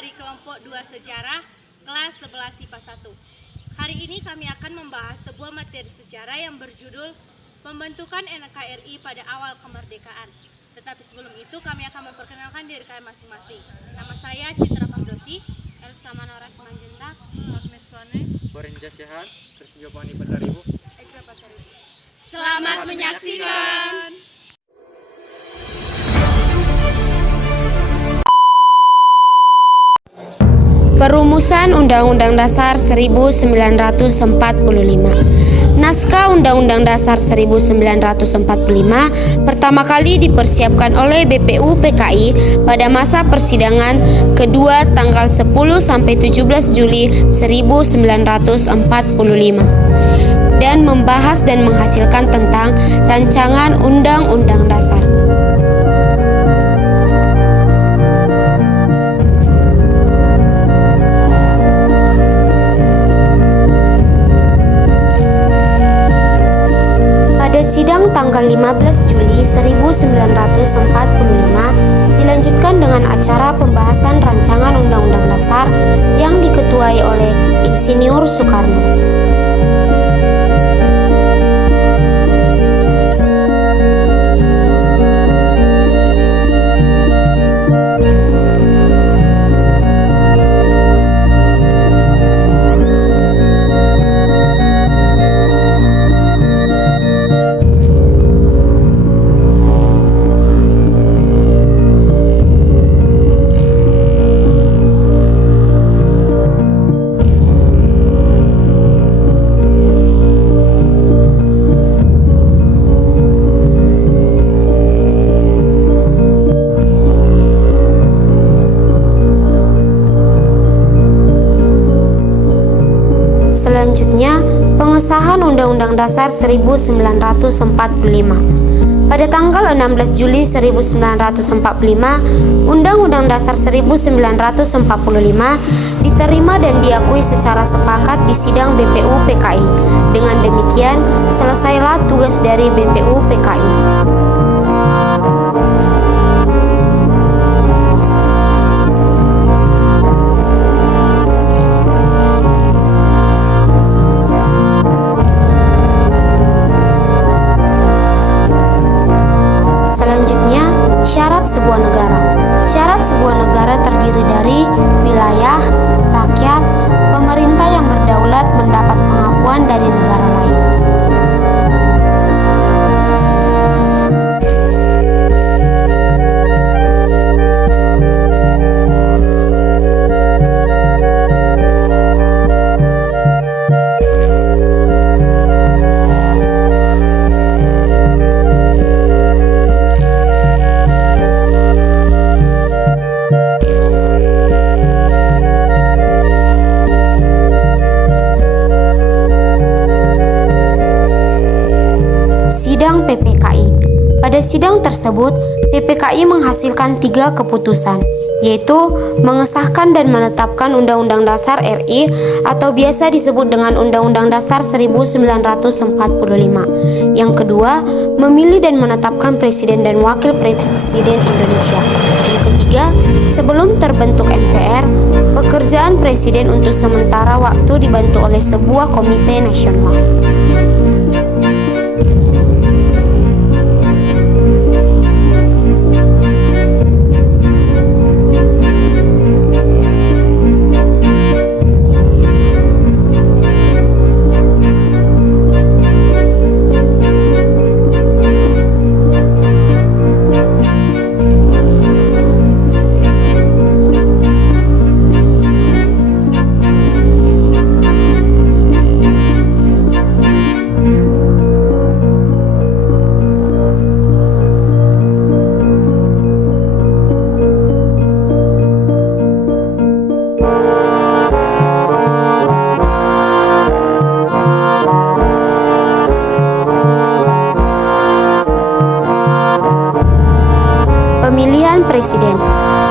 dari kelompok 2 sejarah kelas 11 IPA 1. Hari ini kami akan membahas sebuah materi sejarah yang berjudul Pembentukan NKRI pada awal kemerdekaan. Tetapi sebelum itu kami akan memperkenalkan diri kami masing-masing. Nama saya Citra Pamdosi, Elsa Manora Simanjuntak, Agnes Pane, Borenja Sehat, Tersiopani Pasaribu. Ekra Pasaribu. Selamat menyaksikan. Perumusan Undang-Undang Dasar 1945. Naskah Undang-Undang Dasar 1945 pertama kali dipersiapkan oleh BPU PKI pada masa persidangan kedua tanggal 10 sampai 17 Juli 1945 dan membahas dan menghasilkan tentang rancangan Undang-Undang Dasar. Sidang tanggal 15 Juli 1945 dilanjutkan dengan acara pembahasan rancangan Undang-Undang Dasar yang diketuai oleh Insinyur Soekarno. Selanjutnya, pengesahan Undang-Undang Dasar 1945. Pada tanggal 16 Juli 1945, Undang-Undang Dasar 1945 diterima dan diakui secara sepakat di sidang BPU PKI. Dengan demikian, selesailah tugas dari BPU PKI. Selanjutnya, syarat sebuah negara. Syarat sebuah negara terdiri dari wilayah, rakyat, pemerintah yang berdaulat mendapat pengakuan dari negara lain. Sidang PPKI. Pada sidang tersebut, PPKI menghasilkan 3 keputusan, yaitu mengesahkan dan menetapkan Undang-Undang Dasar RI atau biasa disebut dengan Undang-Undang Dasar 1945. Yang kedua, memilih dan menetapkan Presiden dan Wakil Presiden Indonesia. Yang ketiga, sebelum terbentuk MPR, pekerjaan Presiden untuk sementara waktu dibantu oleh sebuah komite nasional. Pemilihan Presiden.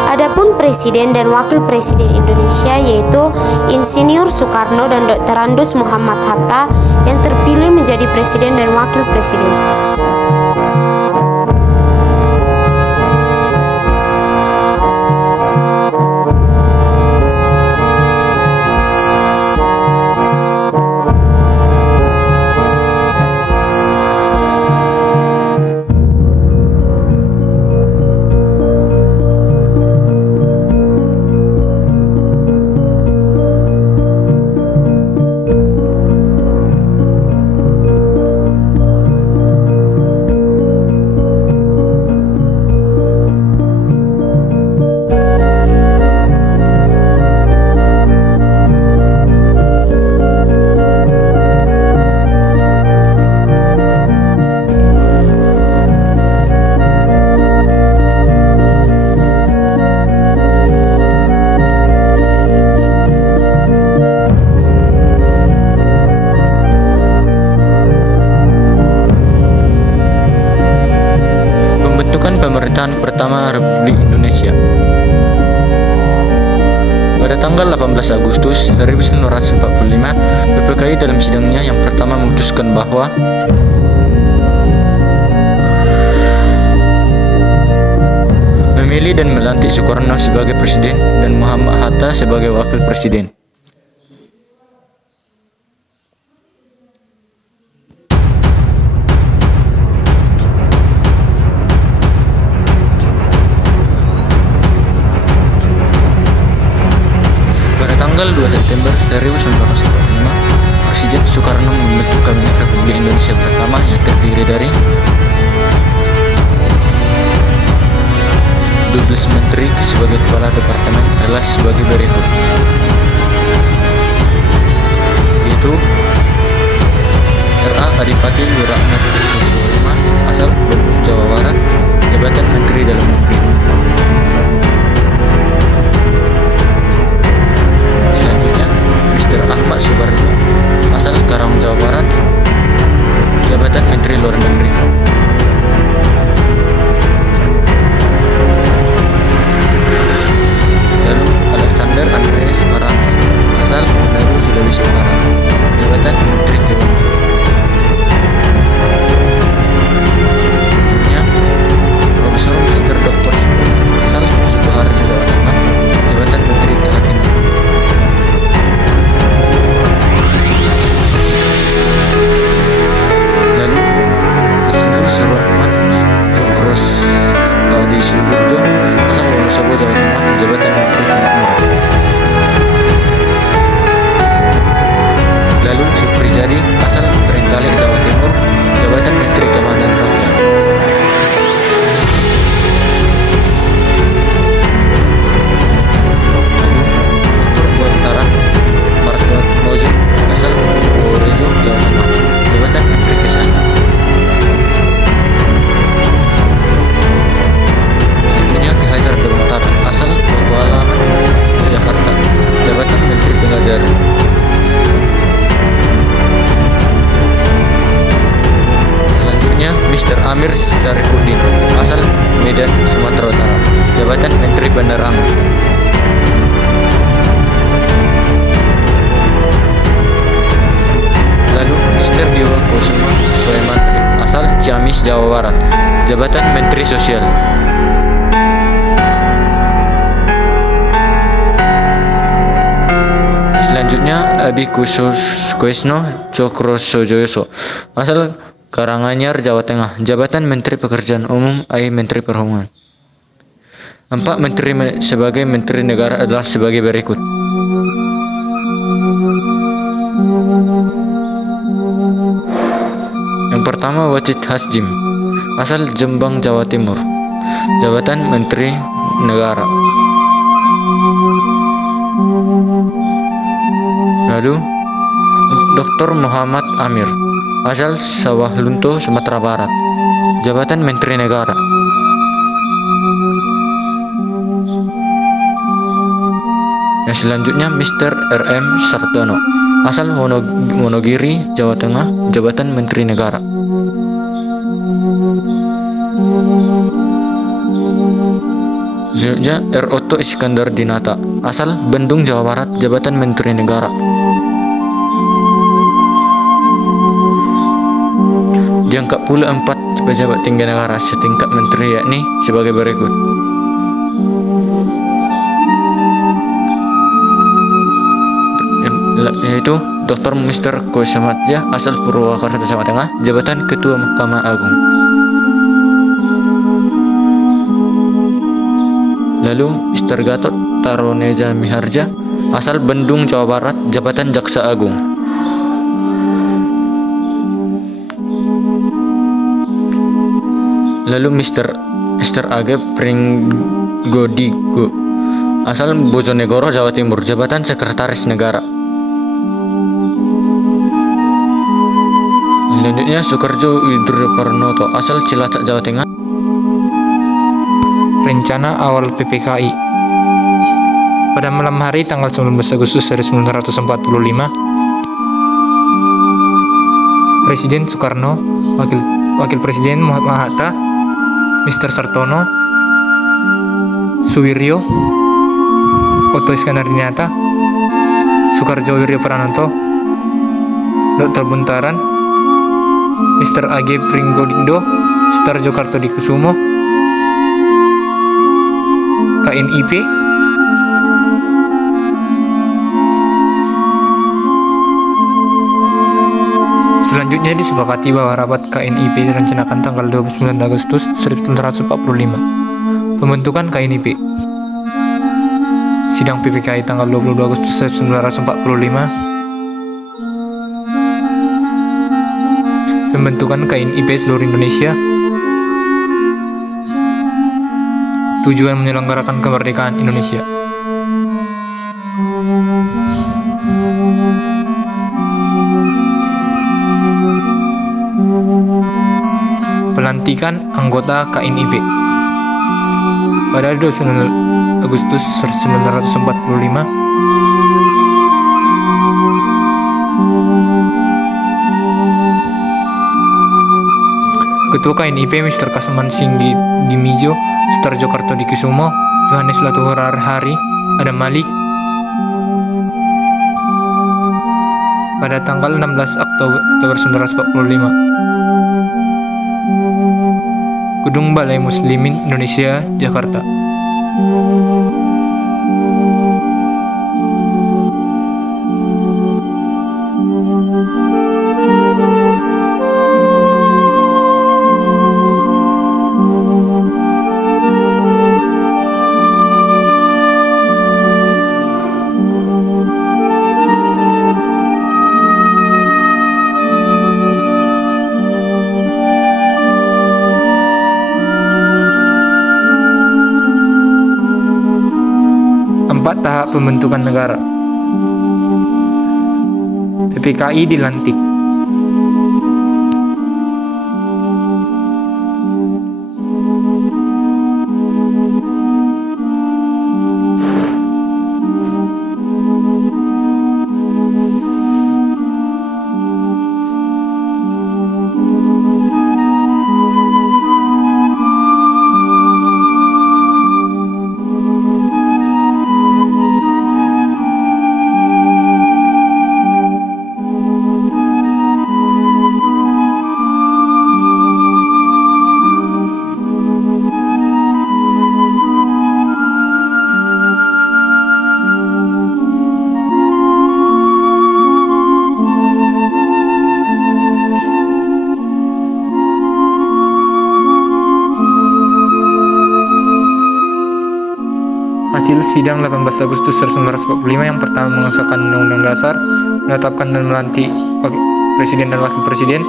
Adapun Presiden dan Wakil Presiden Indonesia yaitu Insinyur Soekarno dan Dr. Andus Muhammad Hatta yang terpilih menjadi Presiden dan Wakil Presiden. Indonesia. Pada tanggal 18 Agustus 1945, PPKI dalam sidangnya yang pertama memutuskan bahwa memilih dan melantik Soekarno sebagai presiden dan Muhammad Hatta sebagai wakil presiden. Tanggal 2 September 1945, Presiden Soekarno membentuk Kabinet Republik Indonesia pertama yang terdiri dari 12 menteri sebagai kepala departemen adalah sebagai berikut, yaitu R.A. Adipati Wirahmat asal Bandung, Jawa Barat, jabatan Menteri Dalam Negeri. Mr. Ahmad Subarjo, asal Karawang, Jawa Barat, jabatan Menteri Luar Negeri. Lalu Alexander Andreas Maramis, asal Manado, Sulawesi Utara, jabatan Menteri Keuangan. Selanjutnya Profesor Mr. Dr. Sumur, asal Sidoarjo, Jawa Tengah, jabatan Menteri Kehakiman. Lalu Isnur Surahman Cokros di Suburjo, asal Wonosobo, Jawa Tengah, jabatan Menteri Kemakmuran. Lalu Suprijadi, asal Trenggalek, Jawa Timur, jabatan Menteri Keamanan Rakyat. Lalu Dr. Buantara Martmozo, asal Purworejo, Jawa Tengah, jabatan Menteri Kesehatan. Selanjutnya Ki Hajar Dewantara, asal Pakualaman, Jakarta, jabatan Menteri Pengajaran. Selanjutnya Mr. Amir Syarifuddin, asal Medan, Sumatera Utara, jabatan Menteri Penerangan. Lalu Mr. Iwa Kusuma Soemantri, asal Ciamis, Jawa Barat, jabatan Menteri Sosial. Selanjutnya Abi Kusno Cokrosojoyoso, asal Karanganyar, Jawa Tengah, jabatan Menteri Pekerjaan Umum ai Menteri Perhubungan. 4 menteri sebagai Menteri Negara adalah sebagai berikut. Yang pertama Wajid Hasjim, asal Jombang, Jawa Timur, jabatan Menteri Negara. Lalu Dr. Muhammad Amir, asal Sawah Lunto, Sumatera Barat, jabatan Menteri Negara. Yang selanjutnya Mr. R.M. Sartono, asal Wonogiri, Jawa Tengah, jabatan Menteri Negara. Selanjutnya R. Otto Iskandar Dinata, asal Bandung, Jawa Barat, jabatan Menteri Negara. Diangkat pula 4 pejabat tinggi negara setingkat menteri, yakni sebagai berikut. Yaitu Dr. Mr. Kosamatja, asal Purwakarta, Jawa Tengah, jabatan Ketua Mahkamah Agung. Lalu Mr. Gatot Taroneja Miharja, asal Bandung, Jawa Barat, jabatan Jaksa Agung. Lalu Mr. Age Pringgodigo, asal Bojonegoro, Jawa Timur, jabatan Sekretaris Negara. Selanjutnya Soekarjo Widurparnoto, asal Cilacap, Jawa Tengah. Rencana awal PPKI. Pada malam hari tanggal 19 Agustus 1945, Presiden Soekarno, Wakil Presiden Muhammad Hatta, Mr. Sartono, Suwiryo, Otto Iskandar-Dinata, Soekarjo Wiryo Prananto, Dr. Buntaran, Mr. A.G. Pringgodindo, Sutarjo Kartodikusumo, KNIP, selanjutnya disepakati bahwa rapat KNIP direncanakan tanggal 29 Agustus 1945. Pembentukan KNIP. Sidang PPKI tanggal 22 Agustus 1945. Pembentukan KNIP seluruh Indonesia. Tujuan menyelenggarakan kemerdekaan Indonesia. Pelantikan anggota KNIP. Pada 29 Agustus 1945, Ketua KNIP Mr. Kasman Singgi Dimijo, Sutarjo Kartodikusumo, Yohanes Latuhurar Hari, Adam Malik. Pada tanggal 16 Oktober 1945, Gedung Balai Muslimin Indonesia, Jakarta. Tahap pembentukan negara. PPKI dilantik. Hasil sidang 18 Agustus 1945 yang pertama mengesahkan Undang-Undang Dasar, menetapkan dan melantik Presiden dan Wakil Presiden,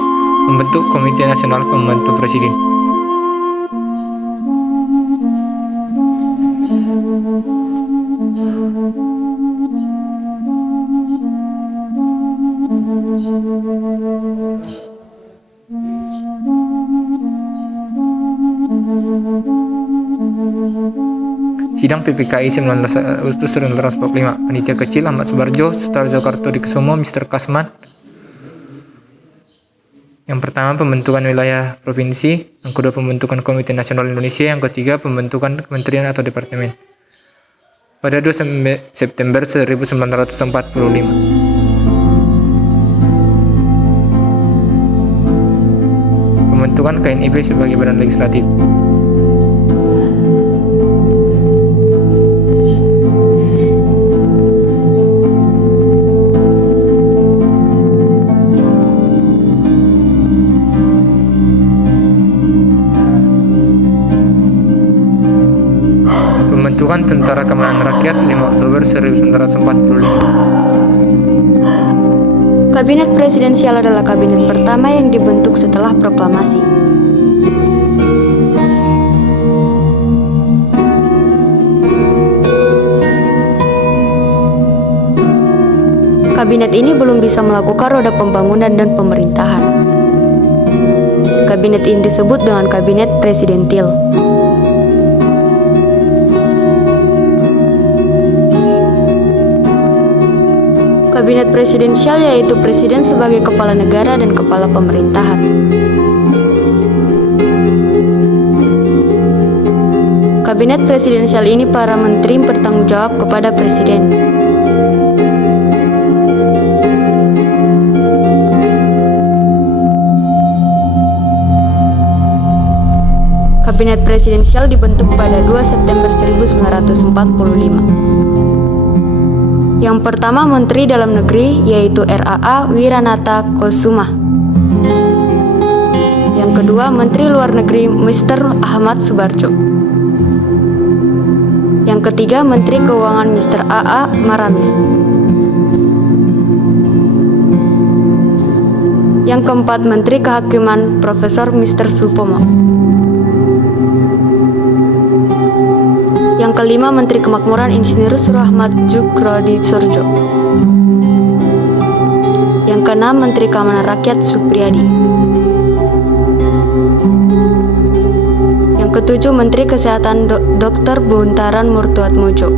membentuk Komite Nasional Pembantu Presiden. Sidang PPKI 19 Agustus 1945. Panitia kecil Ahmad Subarjo, Sutarjo Kartodikusumo, Mr. Kasman. Yang pertama pembentukan wilayah provinsi, yang kedua pembentukan Komite Nasional Indonesia, yang ketiga pembentukan kementerian atau departemen. Pada 2 September 1945. Pembentukan KNIP sebagai badan legislatif. Pembentukan Tentara Keamanan Rakyat 5 Oktober 1945. Kabinet presidensial adalah kabinet pertama yang dibentuk setelah proklamasi. Kabinet ini belum bisa melakukan roda pembangunan dan pemerintahan. Kabinet ini disebut dengan kabinet presidentil. Kabinet presidensial yaitu presiden sebagai kepala negara dan kepala pemerintahan. Kabinet presidensial ini para menteri bertanggung jawab kepada presiden. Kabinet presidensial dibentuk pada 2 September 1945. Yang pertama Menteri Dalam Negeri yaitu RAA Wiranata Kusuma. Yang kedua Menteri Luar Negeri Mr. Ahmad Subarjo. Yang ketiga Menteri Keuangan Mr. AA Maramis. Yang keempat Menteri Kehakiman Profesor Mr. Supomo. Yang kelima Menteri Kemakmuran Insinyur Surahmat Djukrodi Surjo. Yang keenam Menteri Keamanan Rakyat Supriyadi. Yang ketujuh Menteri Kesehatan Dr. Buntaran Murtuatmojo.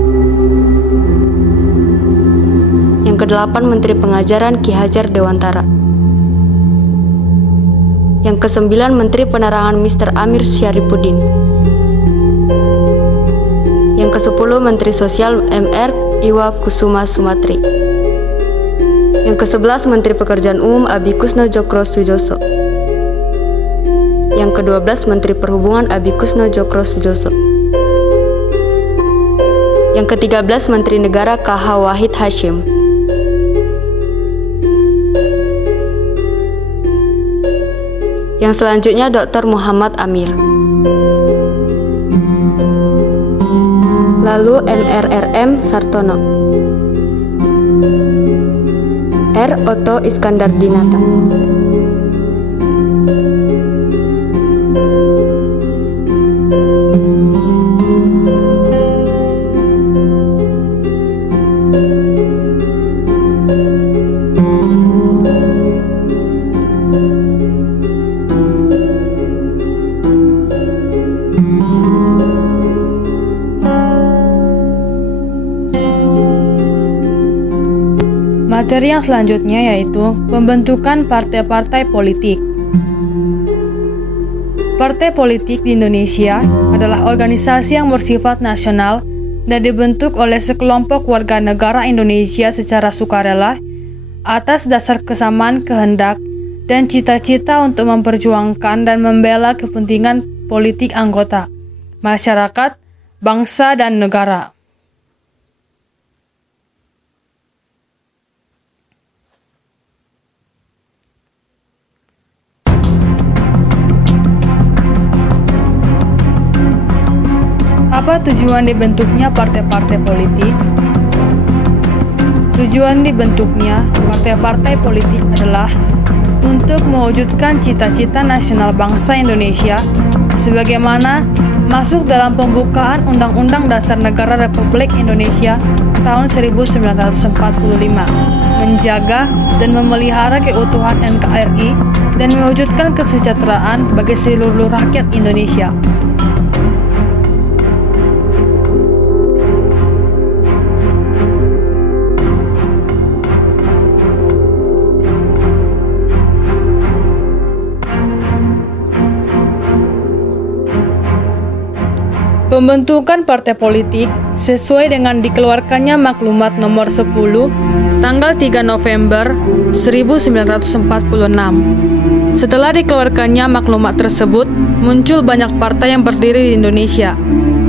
Yang kedelapan Menteri Pengajaran Ki Hajar Dewantara. Yang kesembilan Menteri Penerangan Mr. Amir Syarifuddin. Yang ke-10 Menteri Sosial Mr. Iwa Kusuma Sumatri. Yang ke-11 Menteri Pekerjaan Umum Abi Kusno Djokro Sujoso. Yang ke-12 Menteri Perhubungan Abi Kusno Djokro Sujoso. Yang ke-13 Menteri Negara KH Wahid Hasyim. Yang selanjutnya Dr. Muhammad Amir. Lalu MRRM Sartono, R. Otto Iskandar Dinata. Materi yang selanjutnya yaitu pembentukan partai-partai politik. Partai politik di Indonesia adalah organisasi yang bersifat nasional dan dibentuk oleh sekelompok warga negara Indonesia secara sukarela atas dasar kesamaan kehendak dan cita-cita untuk memperjuangkan dan membela kepentingan politik anggota, masyarakat, bangsa, dan negara. Apa tujuan dibentuknya partai-partai politik? Tujuan dibentuknya partai-partai politik adalah untuk mewujudkan cita-cita nasional bangsa Indonesia sebagaimana masuk dalam pembukaan Undang-Undang Dasar Negara Republik Indonesia tahun 1945, menjaga dan memelihara keutuhan NKRI dan mewujudkan kesejahteraan bagi seluruh rakyat Indonesia. Pembentukan partai politik sesuai dengan dikeluarkannya Maklumat Nomor 10 tanggal 3 November 1946. Setelah dikeluarkannya maklumat tersebut, muncul banyak partai yang berdiri di Indonesia.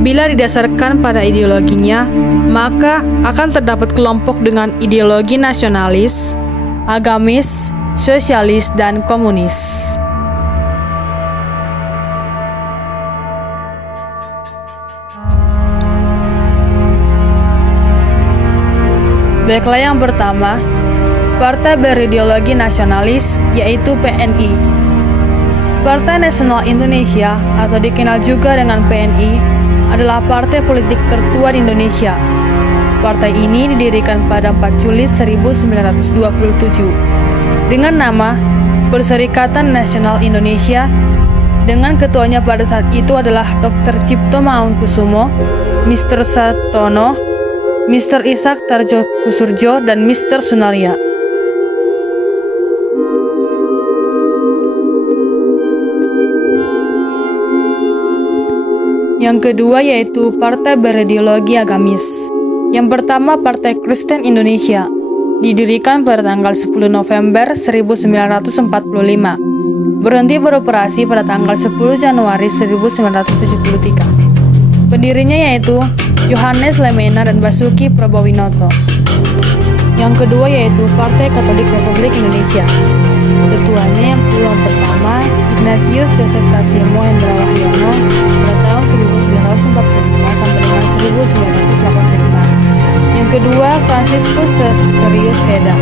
Bila didasarkan pada ideologinya, maka akan terdapat kelompok dengan ideologi nasionalis, agamis, sosialis, dan komunis. Baiklah, yang pertama, partai berideologi nasionalis yaitu PNI. Partai Nasional Indonesia atau dikenal juga dengan PNI adalah partai politik tertua di Indonesia. Partai ini didirikan pada 4 Juli 1927 dengan nama Perserikatan Nasional Indonesia, dengan ketuanya pada saat itu adalah Dr. Cipto Mangunkusumo, Mr. Satono, Mr. Ishak Tarjo Kusurjo, dan Mr. Sunaria. Yang kedua yaitu partai berideologi agamis. Yang pertama Partai Kristen Indonesia, didirikan pada tanggal 10 November 1945. Berhenti beroperasi pada tanggal 10 Januari 1973. Pendirinya yaitu Johannes Lemena dan Basuki Probowinoto. Yang kedua yaitu Partai Katolik Republik Indonesia. Ketuanya yang pertama Ignatius Joseph Kasimo Hendra Wahyono pada tahun 1945 sampai dengan 1985. Yang kedua Franciscus Seserius Heda,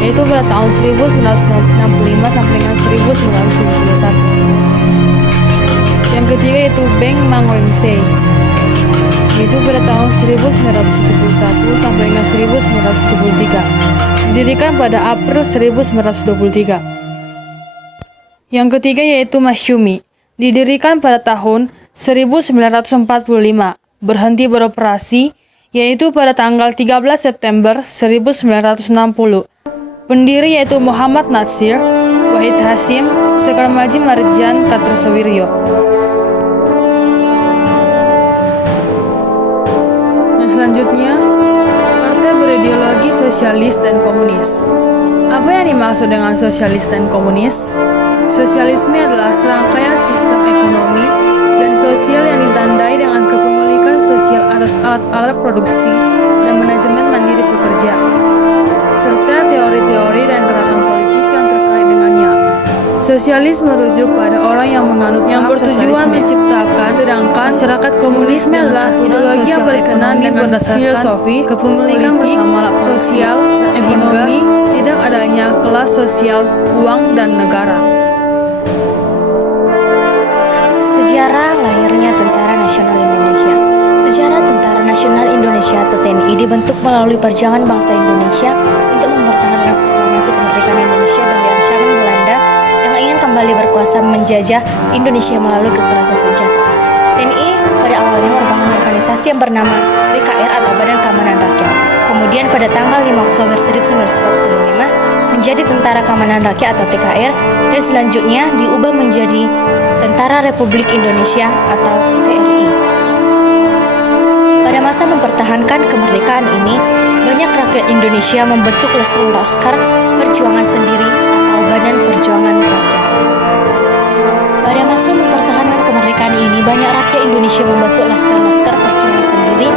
yaitu pada tahun 1965 sampai dengan 1971. Yang ketiga yaitu Beng Mangrinsei, yaitu pada tahun 1971 sampai dengan 1973, didirikan pada April 1923. Yang ketiga yaitu Masyumi, didirikan pada tahun 1945, berhenti beroperasi yaitu pada tanggal 13 September 1960. Pendiri yaitu Muhammad Natsir, Wahid Hasyim, Sekar Maji Marjan Kartosoewiryo. Dan selanjutnya, partai berideologi sosialis dan komunis. Apa yang dimaksud dengan sosialis dan komunis? Sosialisme adalah serangkaian sistem ekonomi dan sosial yang ditandai dengan kepemilikan sosial atas alat-alat produksi dan manajemen mandiri pekerja, serta teori-teori dan gerakan politik yang terkait dengannya. Sosialis merujuk pada orang yang menganut yang bertujuan menciptakan, sedangkan masyarakat komunisme adalah ideologi yang berkenan dengan berdasarkan filosofi, kepemilikan bersama sosial, dan ekonomi, tidak adanya kelas sosial, uang, dan negara. Sejarah lahirnya Tentara Nasional Indonesia. Sejarah Tentara Nasional Indonesia atau TNI dibentuk melalui perjuangan bangsa Indonesia untuk mempertahankan proklamasi kemerdekaan Indonesia dari ancaman Belanda yang ingin kembali berkuasa menjajah Indonesia melalui kekerasan senjata. TNI pada awalnya merupakan organisasi yang bernama BKR atau Badan Keamanan Rakyat. Kemudian pada tanggal 5 Oktober 1945 menjadi Tentara Keamanan Rakyat atau TKR, dan selanjutnya diubah menjadi Tentara Republik Indonesia atau TRI. Pada masa mempertahankan kemerdekaan ini, banyak rakyat Indonesia membentuk laskar perjuangan sendiri atau Badan Perjuangan Rakyat. Pada masa mempertahankan kemerdekaan ini, banyak rakyat Indonesia membentuk laskar perjuangan sendiri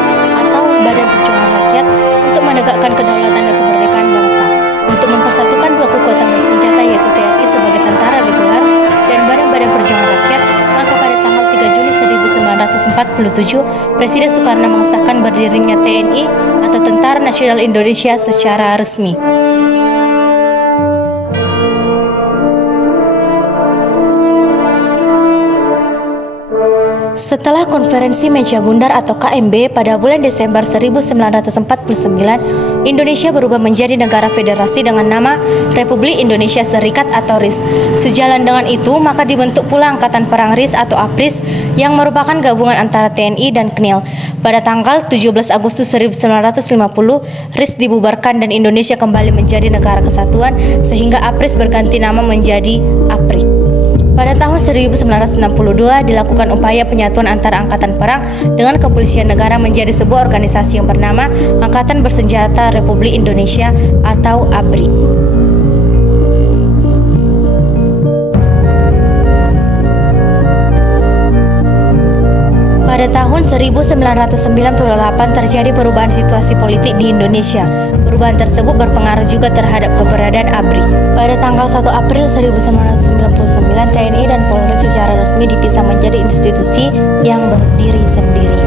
atau Badan Perjuangan Rakyat untuk menegakkan kedaulatan dan kemerdekaan bangsa, untuk mempersatukan dua kekuatan bersenjata yaitu TNI sebagai tentara reguler dan Badan Perjuangan Rakyat. Maka pada tanggal 3 Juni 1947, Presiden Soekarno mengesahkan berdirinya TNI atau Tentara Nasional Indonesia secara resmi. Setelah konferensi meja bundar atau KMB pada bulan Desember 1949, Indonesia berubah menjadi negara federasi dengan nama Republik Indonesia Serikat atau RIS. Sejalan dengan itu, maka dibentuk pula Angkatan Perang RIS atau APRIS yang merupakan gabungan antara TNI dan KNIL. Pada tanggal 17 Agustus 1950, RIS dibubarkan dan Indonesia kembali menjadi negara kesatuan sehingga APRIS berganti nama menjadi APRI. Pada tahun 1962 dilakukan upaya penyatuan antara Angkatan Perang dengan Kepolisian Negara menjadi sebuah organisasi yang bernama Angkatan Bersenjata Republik Indonesia atau ABRI. Pada tahun 1998 terjadi perubahan situasi politik di Indonesia. Perubahan tersebut berpengaruh juga terhadap keberadaan ABRI. Pada tanggal 1 April 1999, TNI dan Polri secara resmi dipisah menjadi institusi yang berdiri sendiri.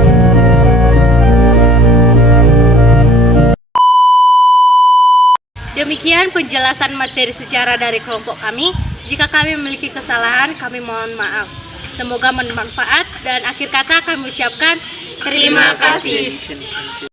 Demikian penjelasan materi sejarah dari kelompok kami. Jika kami memiliki kesalahan, kami mohon maaf. Semoga bermanfaat dan akhir kata kami ucapkan terima kasih.